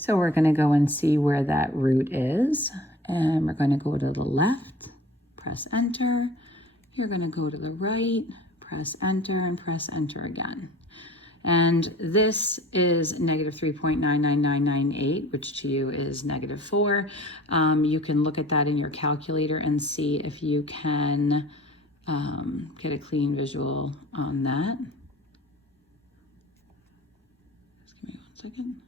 So we're going to go and see where that root is. And we're going to go to the left, press enter. You're going to go to the right, press enter, and press enter again. And this is negative 3.99998, which to you is negative 4. You can look at that in your calculator and see if you can get a clean visual on that. Just give me 1 second.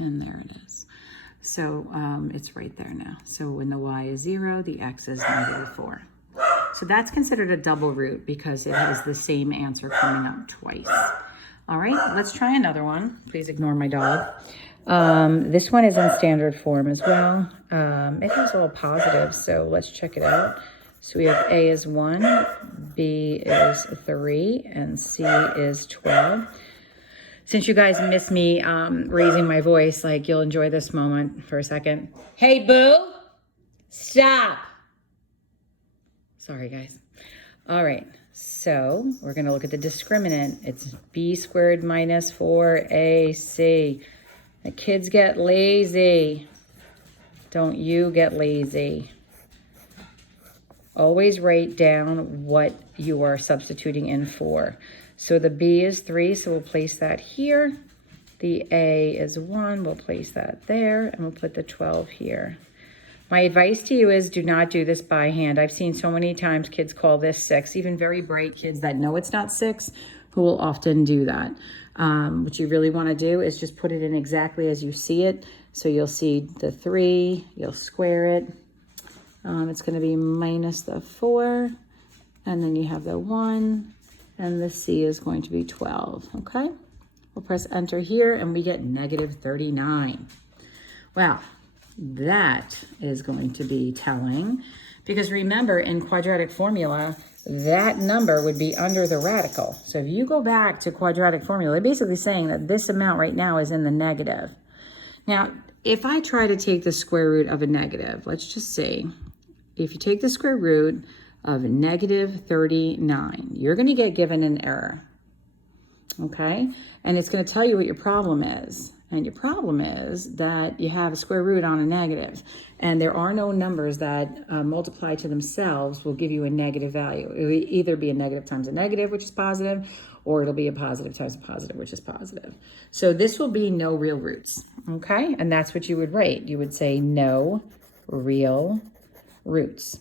And there it is. So it's right there now. So when the y is 0, the x is negative 4. So that's considered a double root because it has the same answer coming up twice. All right, let's try another one. Please ignore my dog. This one is in standard form as well. It has all positives, so let's check it out. So we have A is 1, B is 3, and C is 12. Since you guys miss me raising my voice, like you'll enjoy this moment for a second. Hey, boo, stop. Sorry, guys. All right, so we're gonna look at the discriminant. It's B squared minus 4AC. The kids get lazy. Don't you get lazy. Always write down what you are substituting in for. So the B is 3, so we'll place that here. The A is 1, we'll place that there, and we'll put the 12 here. My advice to you is do not do this by hand. I've seen so many times kids call this 6, even very bright kids that know it's not 6, who will often do that. What you really want to do is just put it in exactly as you see it. So you'll see the 3, you'll square it. It's going to be minus the 4, and then you have the 1, and the C is going to be 12, okay? We'll press enter here, and we get negative 39. Wow, that is going to be telling, because remember, in quadratic formula, that number would be under the radical. So if you go back to quadratic formula, they're basically saying that this amount right now is in the negative. Now, if I try to take the square root of a negative, let's just see. If you take the square root of negative 39, you're going to get given an error, okay? And it's going to tell you what your problem is. And your problem is that you have a square root on a negative, and there are no numbers that multiply to themselves will give you a negative value. It will either be a negative times a negative, which is positive, or it'll be a positive times a positive, which is positive. So this will be no real roots, okay? And that's what you would write. You would say no real roots.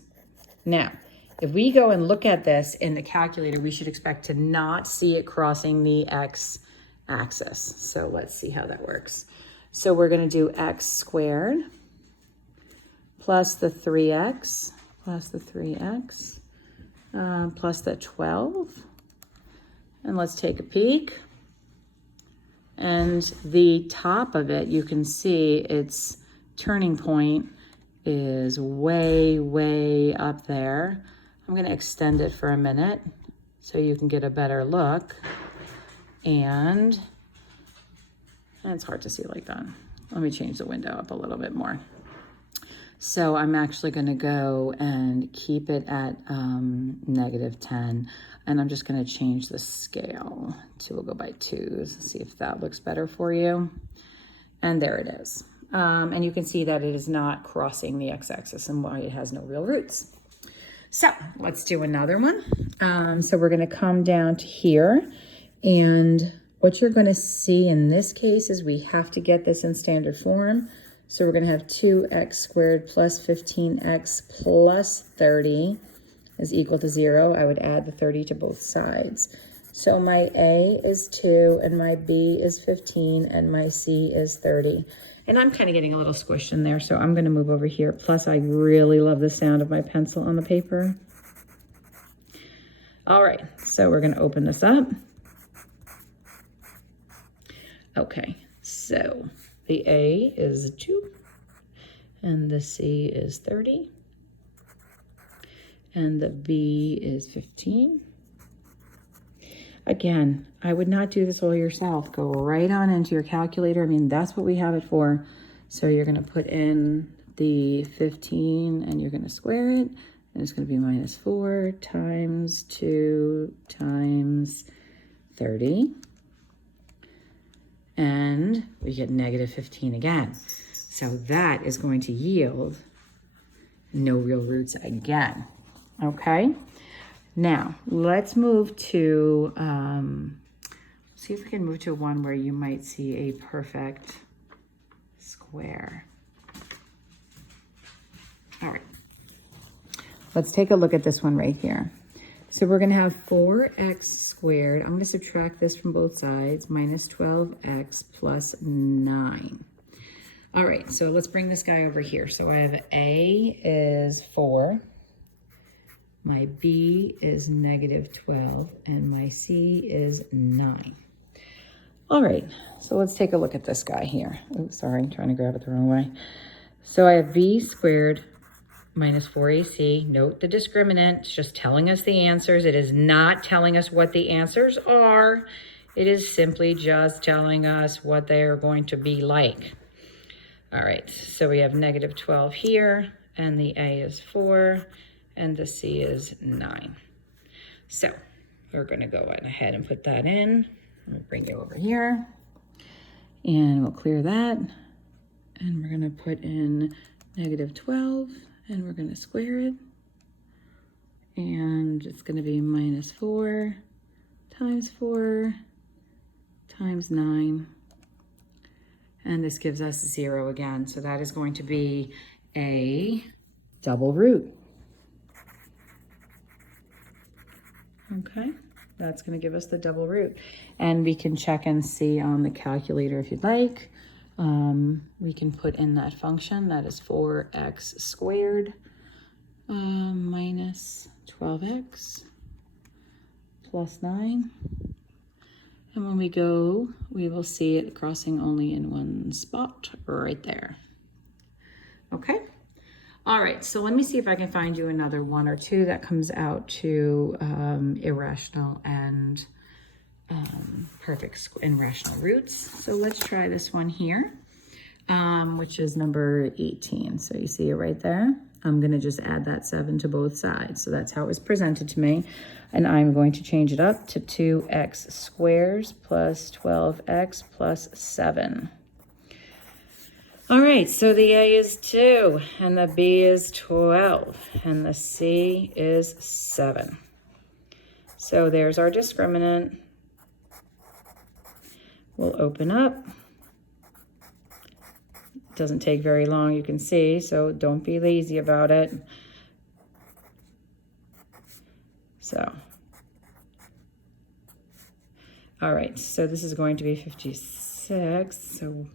Now, if we go and look at this in the calculator, we should expect to not see it crossing the x-axis. So let's see how that works. So we're going to do x squared plus the 3x plus the 3x plus the 12. And let's take a peek. And the top of it, you can see its turning point is way, way up there. I'm going to extend it for a minute so you can get a better look. And it's hard to see like that. Let me change the window up a little bit more. So I'm actually going to go and keep it at negative 10. And I'm just going to change the scale to, we'll go by 2s, see if that looks better for you. And there it is. And you can see that it is not crossing the x-axis and why it has no real roots. So let's do another one. So we're going to come down to here, and what you're going to see in this case is we have to get this in standard form. So we're going to have 2x squared plus 15x plus 30 is equal to 0. I would add the 30 to both sides. So my A is 2, and my B is 15, and my C is 30. And I'm kind of getting a little squished in there, so I'm going to move over here. Plus, I really love the sound of my pencil on the paper. All right, so we're going to open this up. Okay, so the A is 2, and the C is 30, and the B is 15. Again, I would not do this all yourself. Go right on into your calculator. I mean, that's what we have it for. So you're going to put in the 15 and you're going to square it. and it's going to be minus 4 times 2 times 30. And we get negative 15 again. So that is going to yield no real roots again. Okay? Now, let's move to, see if we can move to one where you might see a perfect square. All right. Let's take a look at this one right here. So we're going to have 4x squared. I'm going to subtract this from both sides, minus 12x plus 9. All right, so let's bring this guy over here. So I have A is 4, my B is negative 12, and my C is 9. All right, so let's take a look at this guy here. Oh, sorry, I'm trying to grab it the wrong way. So I have B squared minus 4AC. Note the discriminant. It's just telling us the answers. It is not telling us what the answers are. It is simply just telling us what they are going to be like. All right, so we have negative 12 here, and the A is 4, and the C is 9. So we're going to go ahead and put that in. We'll bring it over here, and we'll clear that. And we're going to put in negative 12, and we're going to square it. And it's going to be minus 4 times 9. And this gives us 0 again. So that is going to be a double root. Okay, that's going to give us the double root. And we can check and see on the calculator if you'd like. We can put in that function. That is 4x squared minus 12x plus 9. And when we go, we will see it crossing only in one spot right there. Okay. All right. So let me see if I can find you another one or two that comes out to irrational and perfect and rational roots. So let's try this one here, which is number 18. So you see it right there. I'm going to just add that 7 to both sides. So that's how it was presented to me. And I'm going to change it up to 2x squares plus 12x plus 7. All right, so the A is 2, and the B is 12, and the C is 7. So there's our discriminant. We'll open up. Doesn't take very long, you can see, so don't be lazy about it. So, all right, so this is going to be 56. So,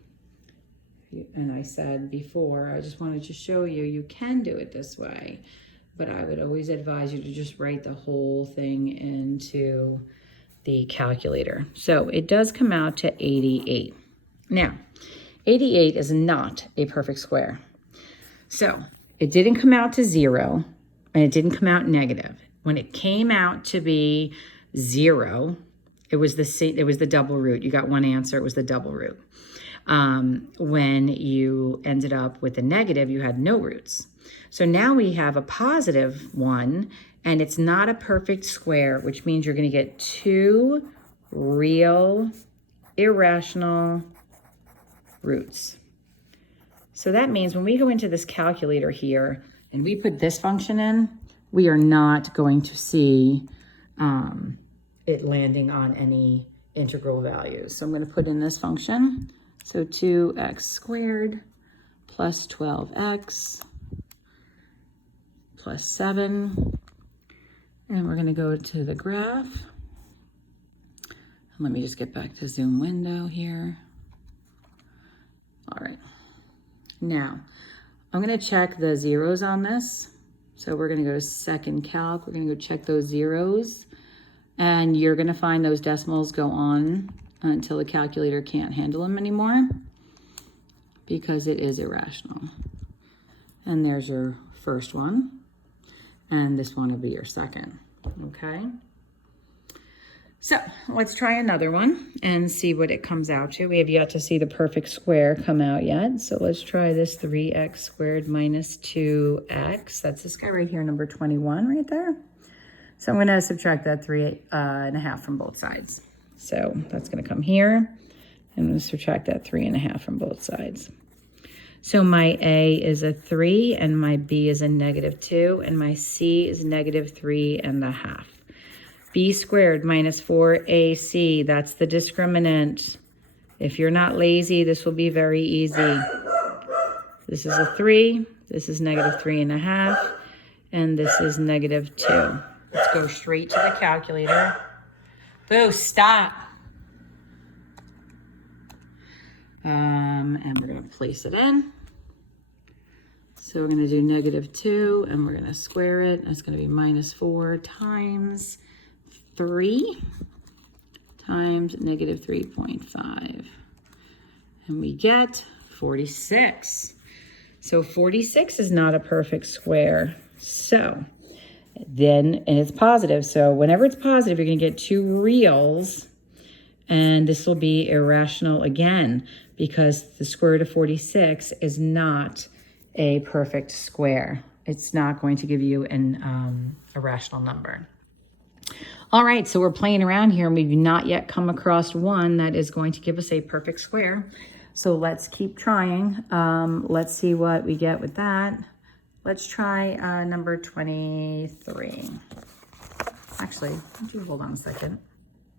and I said before, I just wanted to show you, you can do it this way, but I would always advise you to just write the whole thing into the calculator. So it does come out to 88. Now, 88 is not a perfect square. So it didn't come out to 0, and it didn't come out negative. When it came out to be 0, it was the double root. You got one answer, it was the double root. When you ended up with a negative, you had no roots. So now we have a positive one, and it's not a perfect square, which means you're going to get 2 real irrational roots. So that means when we go into this calculator here and we put this function in, we are not going to see it landing on any integral values. So I'm going to put in this function. So 2x squared plus 12x plus 7. And we're going to go to the graph. Let me just get back to Zoom window here. All right. Now, I'm going to check the zeros on this. So we're going to go to second calc. We're going to go check those zeros. And you're going to find those decimals go on until the calculator can't handle them anymore because it is irrational. And there's your first one. And this one will be your second. Okay? So let's try another one and see what it comes out to. We have yet to see the perfect square come out yet. So let's try this 3x squared minus 2x. That's this guy right here, number 21 right there. So I'm going to subtract that 3.5 from both sides. So that's going to come here. I'm going to subtract that 3.5 from both sides. So my A is a 3 and my B is a -2 and my C is -3.5. B squared minus 4AC, that's the discriminant. If you're not lazy, this will be very easy. This is a 3, this is -3.5, and this is -2. Let's go straight to the calculator. Boo, stop. And we're going to place it in. So we're going to do -2, and we're going to square it. That's going to be -4 times 3 times -3.5. And we get 46. So 46 is not a perfect square. So then, and it's positive. So whenever it's positive, you're going to get 2 reals. And this will be irrational again, because the square root of 46 is not a perfect square. It's not going to give you an irrational number. All right, so we're playing around here, and we've not yet come across one that is going to give us a perfect square. So let's keep trying. Let's see what we get with that. Let's try number 23. Actually, hold on a second.